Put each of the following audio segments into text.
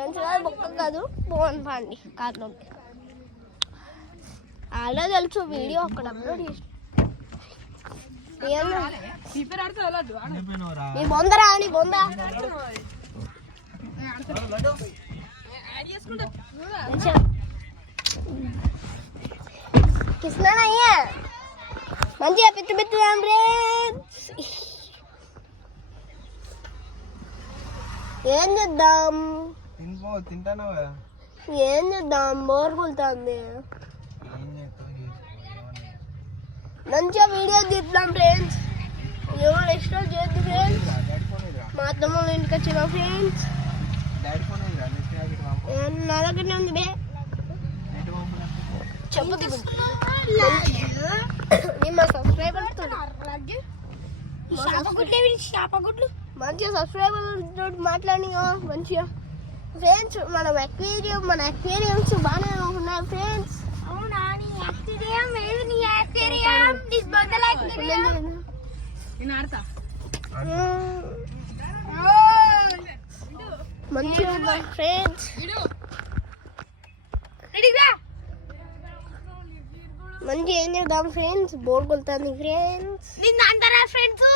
friends కాదు బొక్క కాదు పోన్ పండి కార్లో అలా తెలుసు వీడియో అక్కడ అప్లోడ్ చేసి నీ బొందరా నీ బొంద కిస్నానయ్యా మంచిగా పిట్టు పెట్టుదాం ఏం చేద్దాం ఏం చేద్దాం బోర్ కొడుతుంది మంచిగా వీడియో తీద్దాం ఫ్రెండ్స్ ఎవరు ఇష్టం చేద్దాం ఫ్రెండ్స్ మా అత్తమ్మ ఇంటికి వచ్చిన ఫ్రెండ్స్ నా దగ్గరనే ఉంది బే చెప్పు మా సబ్స్క్రైబర్ మంచిగా సబ్స్క్రైబర్ మాట్లాడి మంచిగా ఫ్రెండ్స్ మన అక్వేరియంస్ బాగానే ఉన్నాయి ఫ్రెండ్స్ మంచిగా ఫ్రెండ్స్ మంచి ఏం చేద్దాం ఫ్రెండ్స్ బోర్ కొడుతుంది ఫ్రెండ్స్ నిన్న అంటారా ఫ్రెండ్స్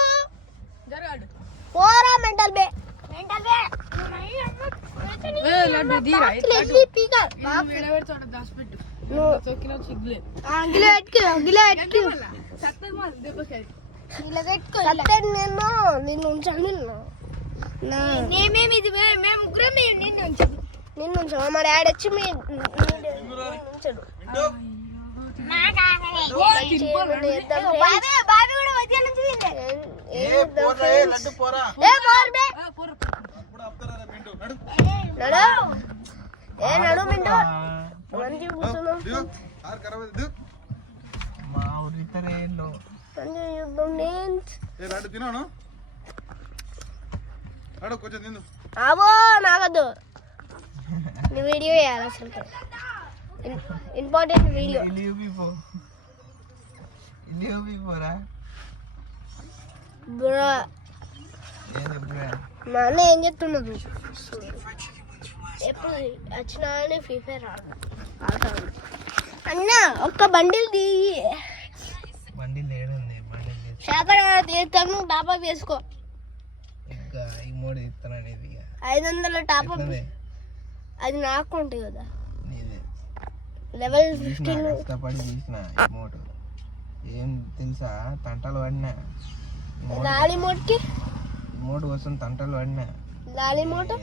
పోరా మెంటల్ బే నిన్ను ఉంచాను నిన్ను ఉంచాము మా డాడీ వచ్చి ఉంచాడు అవో నాగద్దు నీ వీడియో వేయాలి అసలు ఇంపార్టెంట్ వీడియో మా అన్న ఏం చెప్తున్నాడు ఎప్పుడు వచ్చినా ఫ్రీ ఫైర్ ఆడతాడు అన్న ఒక్క బండిల్ తీ తీస్తాను టాపప్ వేసుకో 500 టాపప్ అది నాకు ఉంటుంది కదా లెవెల్ 15 కష్టపడి తీసిన మోటు ఏం తెలుసా తంటలు పడినా లాలి మోట్కి మోటు కోసం తంటలు పడినా లాలి మోటు